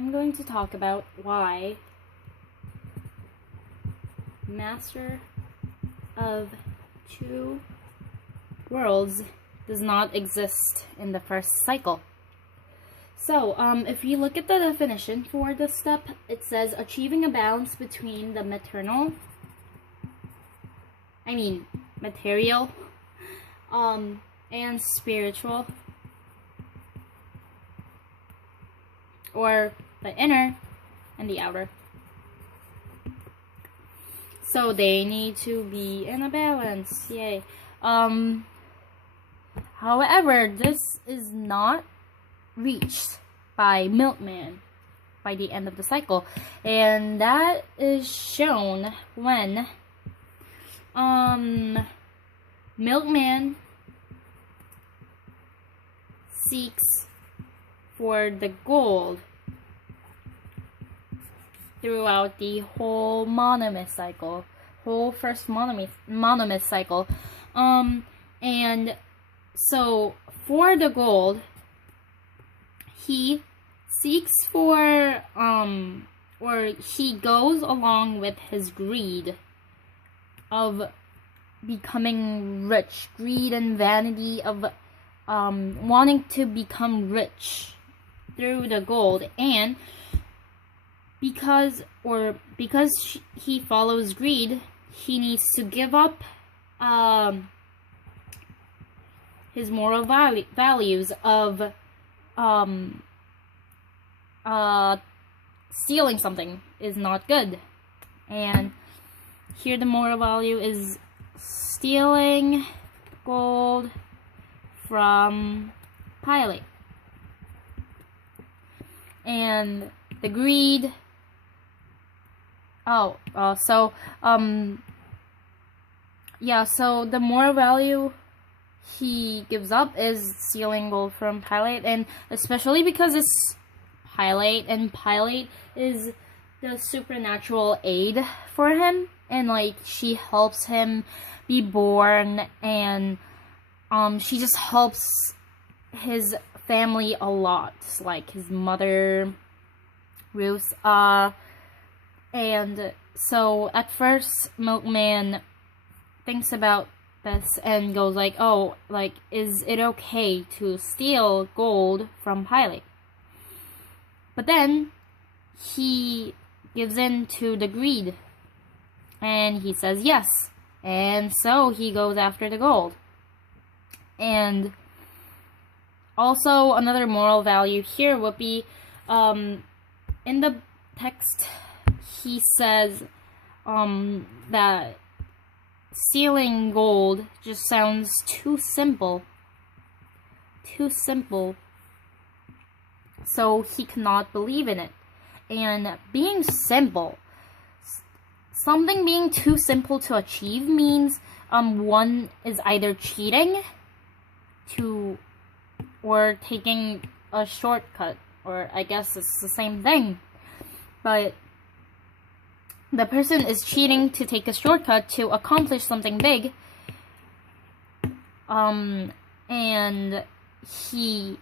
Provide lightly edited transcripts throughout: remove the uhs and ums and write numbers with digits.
I'm going to talk about why Master of Two Worlds does not exist in the first cycle. So, if you look at the definition for this step, it says achieving a balance between the material, and spiritual, or the inner and the outer. So they need to be in a balance. Yay. However, this is not reached by Milkman by the end of the cycle, and that is shown when Milkman seeks for the gold throughout the whole monomyth cycle, first monomyth cycle, and so for the gold, he seeks for, or he goes along with his greed of becoming rich, greed and vanity of wanting to become rich through the gold, and because he follows greed, he needs to give up his moral values of stealing something is not good. And here the moral value is stealing gold from Pilate. And the greed, so the moral value he gives up is stealing gold from Pilate, and especially because it's Pilate, and Pilate is the supernatural aid for him, and like she helps him be born, and she just helps his family a lot, like his mother, Ruth, and so at first Milkman thinks about this and goes like, oh, like, is it okay to steal gold from Pilate? But then he gives in to the greed and he says yes, and so he goes after the gold. And also another moral value here would be, in the text he says that stealing gold just sounds too simple, so he cannot believe in it. And being simple, something being too simple to achieve means one is either cheating or taking a shortcut, or I guess it's the same thing, but the person is cheating to take a shortcut to accomplish something big, and he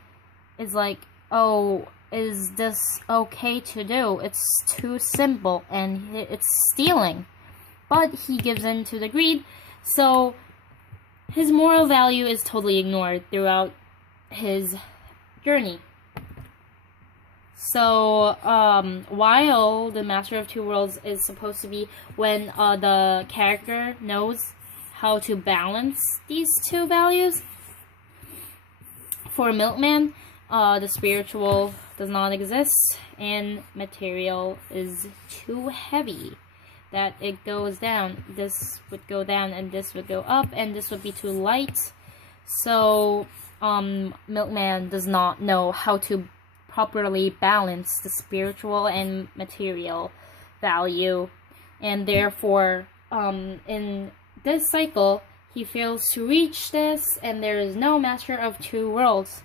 is like, oh, is this okay to do? It's too simple, and it's stealing. But he gives in to the greed, so his moral value is totally ignored throughout his journey. So, while the Master of Two Worlds is supposed to be when the character knows how to balance these two values, for Milkman, the spiritual does not exist, and material is too heavy that it goes down. This would go down, and this would go up, and this would be too light. So, Milkman does not know how to properly balance the spiritual and material value, and therefore in this cycle he fails to reach this, and there is no Master of Two Worlds.